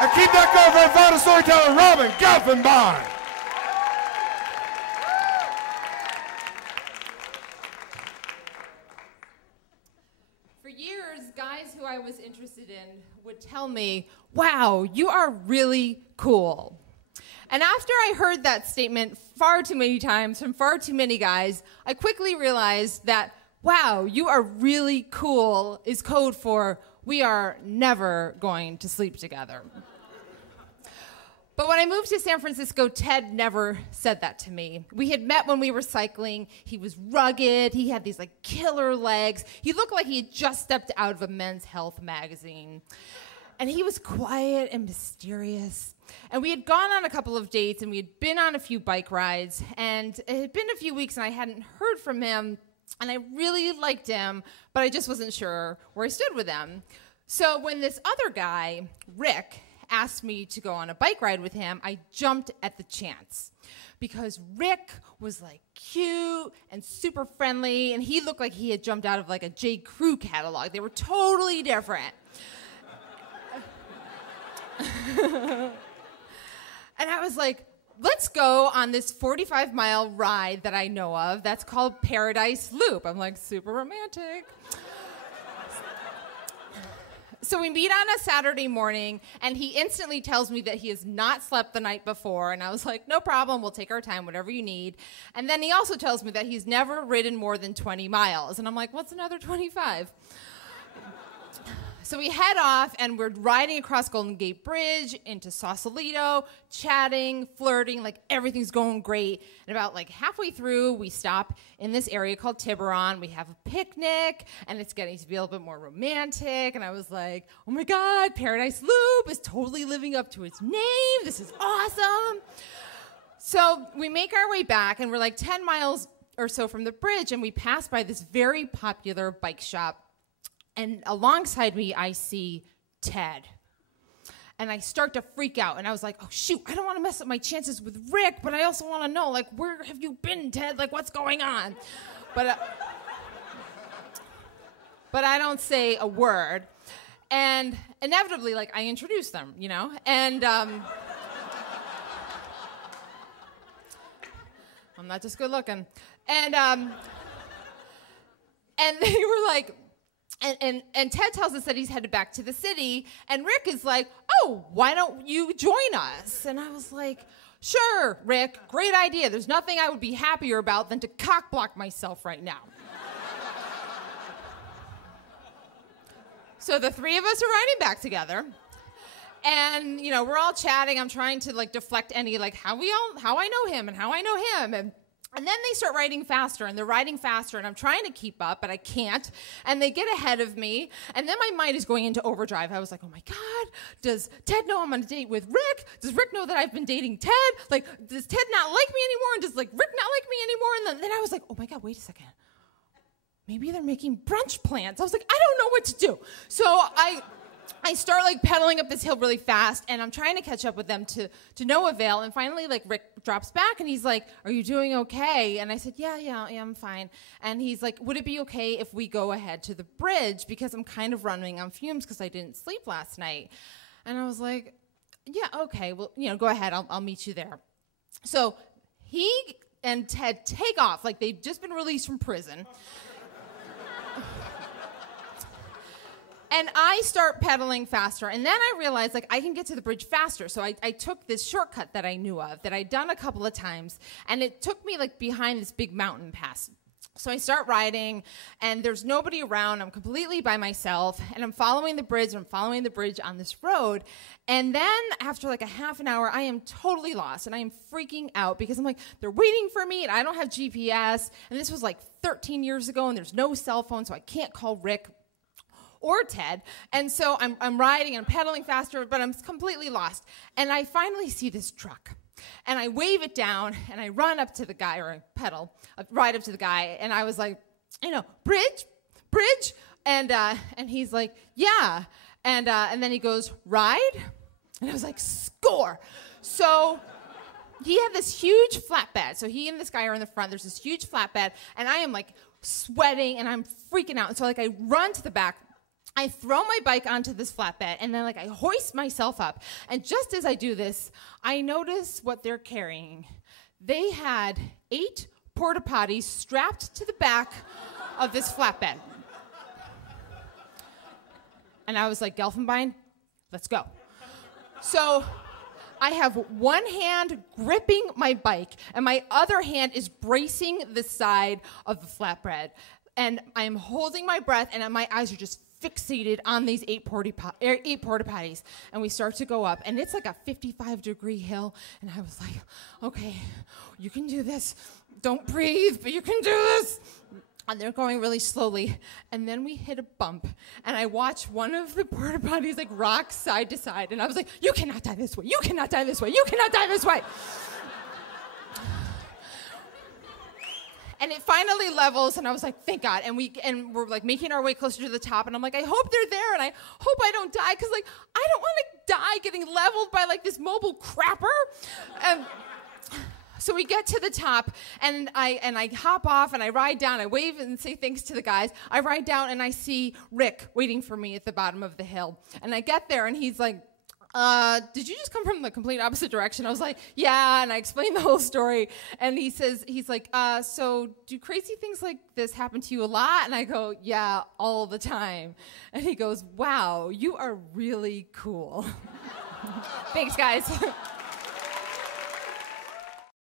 And keep that going for our final storyteller, Robin Gelfenbien. For years, guys who I was interested in would tell me, wow, you are really cool. And after I heard that statement far too many times from far too many guys, I quickly realized that, wow, you are really cool is code for we are never going to sleep together. But when I moved to San Francisco, Ted never said that to me. We had met when we were cycling. He was rugged. He had these like killer legs. He looked like he had just stepped out of a Men's Health magazine. And he was quiet and mysterious. And we had gone on a couple of dates, and we had been on a few bike rides. And it had been a few weeks, and I hadn't heard from him. And I really liked him, but I just wasn't sure where I stood with him. So when this other guy, Rick, asked me to go on a bike ride with him, I jumped at the chance. Because Rick was like cute and super friendly, and he looked like he had jumped out of like a J. Crew catalog. They were totally different. And I was like, let's go on this 45-mile ride that I know of that's called Paradise Loop. I'm like, super romantic. So we meet on a Saturday morning, and he instantly tells me that he has not slept the night before. And I was like, no problem, we'll take our time, whatever you need. And then he also tells me that he's never ridden more than 20 miles. And I'm like, what's another 25? So we head off, and we're riding across Golden Gate Bridge into Sausalito, chatting, flirting, like everything's going great. And about like halfway through, we stop in this area called Tiburon. We have a picnic, and it's getting to be a little bit more romantic. And I was like, oh my God, Paradise Loop is totally living up to its name. This is awesome. So we make our way back, and we're like 10 miles or so from the bridge, and we pass by this very popular bike shop. And alongside me, I see Ted. And I start to freak out. And I was like, oh, shoot, I don't want to mess up my chances with Rick, but I also want to know, like, where have you been, Ted? Like, what's going on? But I don't say a word. And inevitably, like, I introduce them, you know? And I'm not just good looking. And they were like, And Ted tells us that he's headed back to the city, and Rick is like, oh, why don't you join us? And I was like, sure, Rick, great idea. There's nothing I would be happier about than to cock block myself right now. So the three of us are riding back together, and, you know, we're all chatting. I'm trying to, like, deflect any, like, how I know him and how I know him, and then they start riding faster, and they're riding faster, and I'm trying to keep up, but I can't. And they get ahead of me, and then my mind is going into overdrive. I was like, oh my God, does Ted know I'm on a date with Rick? Does Rick know that I've been dating Ted? Like, does Ted not like me anymore? And does, like, Rick not like me anymore? And then I was like, oh my God, wait a second. Maybe they're making brunch plans. I was like, I don't know what to do. So I start like pedaling up this hill really fast, and I'm trying to catch up with them to no avail. And finally, like, Rick drops back, and he's like, are you doing okay? And I said, yeah, I'm fine. And he's like, would it be okay if we go ahead to the bridge, because I'm kind of running on fumes because I didn't sleep last night? And I was like, yeah, okay, well, you know, go ahead, I'll meet you there. So he and Ted take off like they've just been released from prison. And I start pedaling faster, and then I realized, like, I can get to the bridge faster. So I took this shortcut that I knew of, that I'd done a couple of times, and it took me, like, behind this big mountain pass. So I start riding, and there's nobody around. I'm completely by myself, and I'm following the bridge, and I'm following the bridge on this road. And then after, like, a half an hour, I am totally lost, and I am freaking out because I'm like, they're waiting for me, and I don't have GPS. And this was, like, 13 years ago, and there's no cell phone, so I can't call Rick or Ted. And so I'm riding and pedaling faster, but I'm completely lost. And I finally see this truck. And I wave it down, and I run up to the guy, or I pedal, right up to the guy, and I was like, you know, bridge? And he's like, yeah. And then he goes, ride? And I was like, score. So he had this huge flatbed. So he and this guy are in the front. There's this huge flatbed, and I am like sweating, and I'm freaking out. And so like I run to the back, I throw my bike onto this flatbed, and then I hoist myself up. And just as I do this, I notice what they're carrying. They had 8 porta potties strapped to the back of this flatbed. And I was like, Gelfenbien, let's go. So I have one hand gripping my bike, and my other hand is bracing the side of the flatbed. And I'm holding my breath, and my eyes are just fixated on these 8 porta potties. And we start to go up, and it's like a 55-degree hill. And I was like, okay, you can do this. Don't breathe, but you can do this. And they're going really slowly. And then we hit a bump, and I watch one of the porta potties rock side to side. And I was like, you cannot die this way. You cannot die this way. You cannot die this way. And it finally levels, and I was like, thank God. And we're making our way closer to the top, and I'm like, I hope they're there, and I hope I don't die, because I don't want to die getting leveled by this mobile crapper. And so we get to the top, and I hop off, and I ride down. I wave and say thanks to the guys. I ride down, and I see Rick waiting for me at the bottom of the hill. And I get there, and he's like, did you just come from the complete opposite direction? I was like, yeah, and I explained the whole story. And he's like, so do crazy things like this happen to you a lot? And I go, yeah, all the time. And he goes, wow, you are really cool. Thanks, guys.